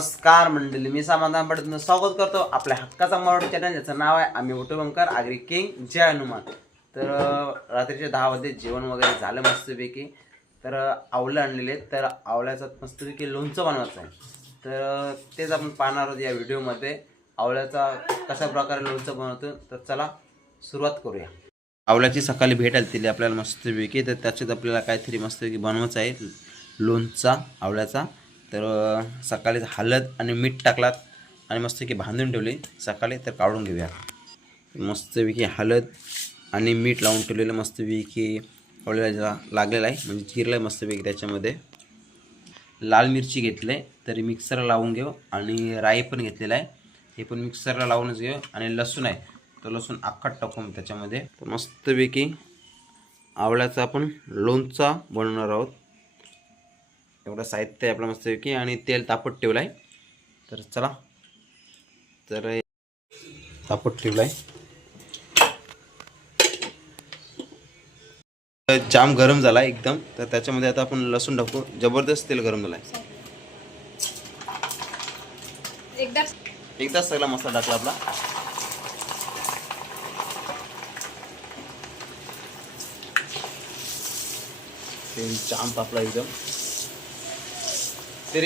नमस्कार मंडळी मी समाधान पडत स्वागत करतो आपल्या हक्काचा मराठी चॅनल ज्याचं नाव आहे आम्ही उटुबंकर आगरी किंग जय हनुमान. तर रात्रीचे दहा वाजे जेवण वगैरे झालं मस्तपैकी. तर आवलं आणलेले. तर आवल्याचं मस्तपैकी लोणचं बनवायचं आहे. तर तेच आपण पाहणार आहोत या व्हिडिओमध्ये. आवल्याचा कशा प्रकारे लोणचं बनवतो तर चला सुरुवात करूया. आवल्याची सकाळी भेट आली तिला आपल्याला मस्तपैकी. तर त्याच्यात आपल्याला काहीतरी मस्तपैकी बनवायचं आहे. लोणचा आवळ्याचा तर सकाळी हळद आणि मीठ टाकलात आणि मस्तपैकी बांधून ठेवली. सकाळी तर काढून घेऊया. मस्तपैकी हलद आणि मीठ लावून ठेवलेलं मस्तपैकी आवळ्याला लागलेला लागलेलं आहे. म्हणजे चिरलं आहे मस्तपैकी त्याच्यामध्ये. लाल मिरची घेतले तरी मिक्सरला लावून घेऊ आणि राई पण घेतलेला आहे. हे पण मिक्सरला लावूनच घेऊ आणि लसूण आहे. तो लसूण अख्खा टाकून त्याच्यामध्ये. तर मस्तपैकी आवळ्याचा आपण लोणचा बनवणार आहोत. एवढं साहित्य आहे आपलं मस्तपैकी आणि तेल तापत ठेवलं आहे तर चला. तर तापत ठेवलं आहे जाम गरम झाला एकदम. तर त्याच्यामध्ये आता आपण लसूण टाकू. जबरदस्त तेल गरम झालं आहे एकदा एकदाच सगळा मसाला टाकला आपला. तेल जाम तापला एकदम. तर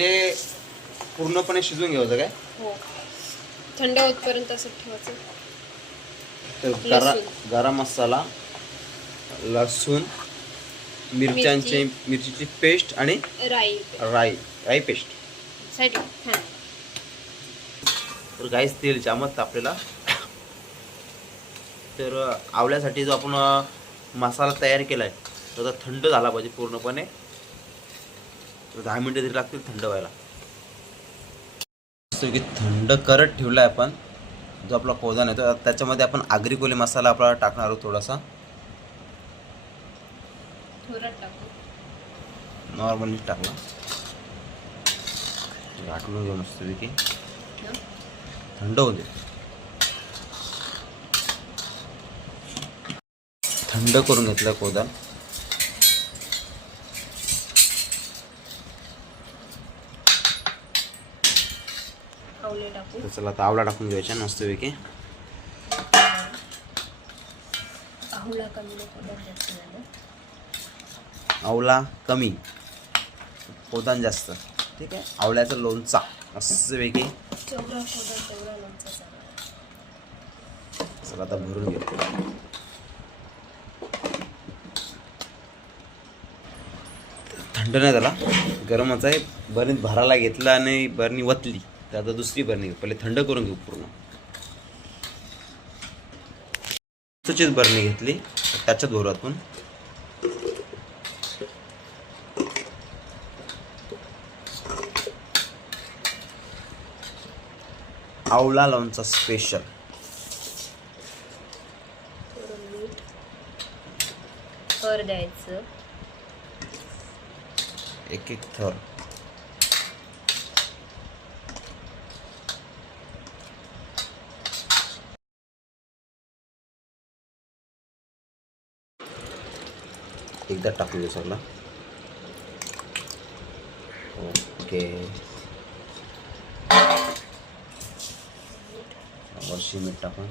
पूर्णपणे शिजून घ्यायचं काय? हो. थंड होतपर्यंत असं ठेवायचं. तर गरा गरम मसाला लसूण मिरच्यांचे मिरचीची पेस्ट आणि राई. राई राई पेस्ट. साईड हां तर काहीच तेल जामच तापलेला. तर आवल्यासाठी जो आपण मसाला तयार केला आहे तो आता थंड झाला पाहिजे पूर्णपणे. तर दहा मिनटं तरी लागतील थंड व्हायला. की थंड करत ठेवला आहे आपण जो आपला कोदान आहे तो त्याच्यामध्ये आपण आगरी कोली मसाला आपला टाकणार आहोत थोडासा. थोडं टाकू. नॉर्मली टाकला आटलून घेऊ मस्तपैकी. हं? थंड होऊ दे. थंड करून घेतलं कोदान. आवले टाकू. तर चला आता आवळा टाकून घ्यायचा मस्तपैकी. आवला कमी आवळा कमी. कोदान जास्त. ठीक आहे? आवळ्याचा लोणचा मस्तपैकी. चला आता भरून घेऊ. थंड नाही झाला. गरमच आहे. बरणीत भरायला घेतलं आणि बरणी वतली. तर आता दुसरी बरणी घेऊ पहिले थंड करून घेऊ पूर्ण. सुचित बरणी घेतली भरू आपण. आवळा लोणचा स्पेशल थर द्यायचं. एक एक थर. एकदा टाकूया सगळं. ओके. वर्षी मीठ टाकून.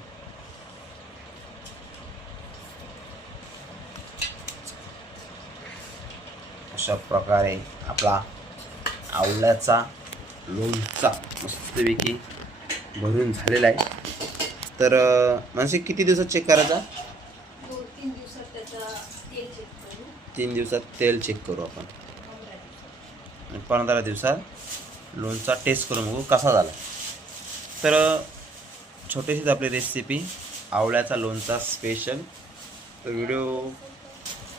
अशा प्रकारे आपला आवळ्याचा लोणचा मस्तपैकी भरून झालेला आहे. तर अं, किती दिवसात चेक करायचा दोन तीन दिवसात त्याचा तेल चेक करू तीन दिवसात तेल चेक करू आपण. आणि पंधरा दिवसात लोणचा टेस्ट करून बघू कसा झाला. तर छोटीशीच आपली रेसिपी आवळ्याचा लोणचा स्पेशल तर व्हिडिओ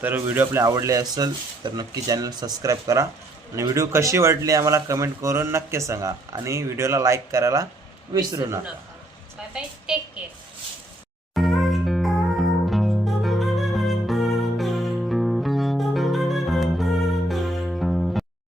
तर व्हिडिओ आपले आवडले असेल तर नक्की चॅनल सबस्क्राईब करा. आणि व्हिडिओ कशी वाटली आम्हाला कमेंट करून नक्की सांगा. आणि व्हिडिओला लाईक करायला विसरू नका. Bye bye take care